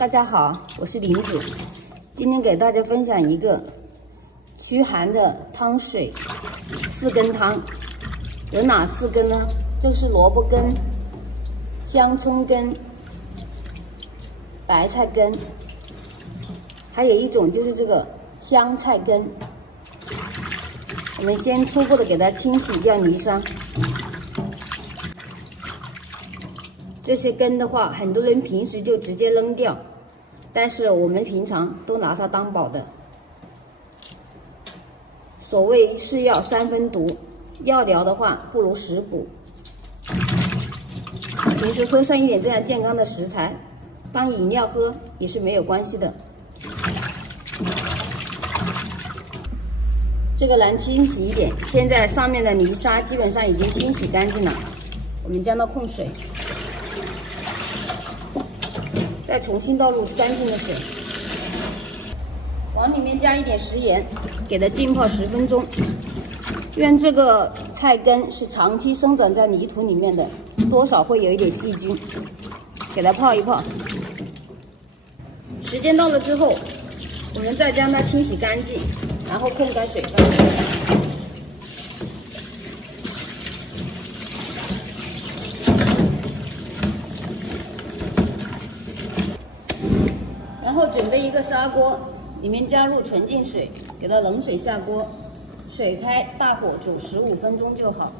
大家好，我是林子，今天给大家分享一个驱寒的汤水4根汤。有哪4根呢？这个是萝卜根、香葱根、白菜根，还有一种就是这个香菜根。我们先初步的给它清洗掉泥沙。这些根的话，很多人平时就直接扔掉，但是我们平常都拿它当宝的。所谓是药3分毒，药疗的话不如食补。平时喝上一点这样健康的食材，当饮料喝也是没有关系的。这个难清洗一点，现在上面的泥沙基本上已经清洗干净了，我们将它控水。再重新倒入干净的水，往里面加一点食盐，给它浸泡10分钟。因为这个菜根是长期生长在泥土里面的，多少会有一点细菌，给它泡一泡。时间到了之后，我们再将它清洗干净，然后控干水分。然后准备一个砂锅，里面加入纯净水，给它冷水下锅，水开大火煮15分钟就好。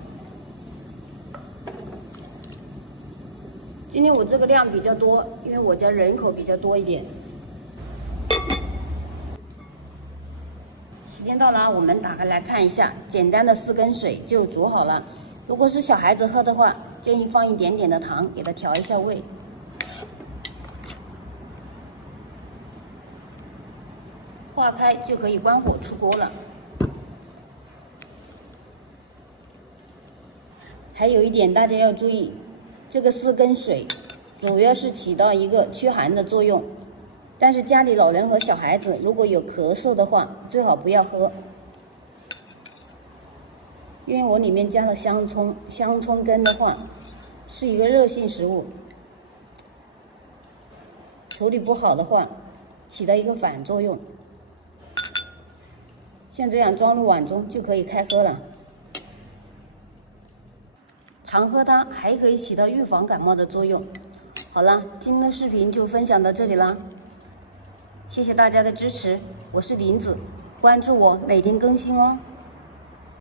今天我这个量比较多，因为我家人口比较多一点。时间到了，我们打开来看一下，简单的4根水就煮好了。如果是小孩子喝的话，建议放一点点的糖，给它调一下味。化开就可以关火出锅了。还有一点大家要注意，这个4根水主要是起到一个驱寒的作用，但是家里老人和小孩子如果有咳嗽的话，最好不要喝，因为我里面加了香葱，香葱根的话是一个热性食物，处理不好的话起到一个反作用。像这样装入碗中就可以开喝了。常喝它还可以起到预防感冒的作用。好了，今天的视频就分享到这里啦，谢谢大家的支持，我是林子，关注我，每天更新哦。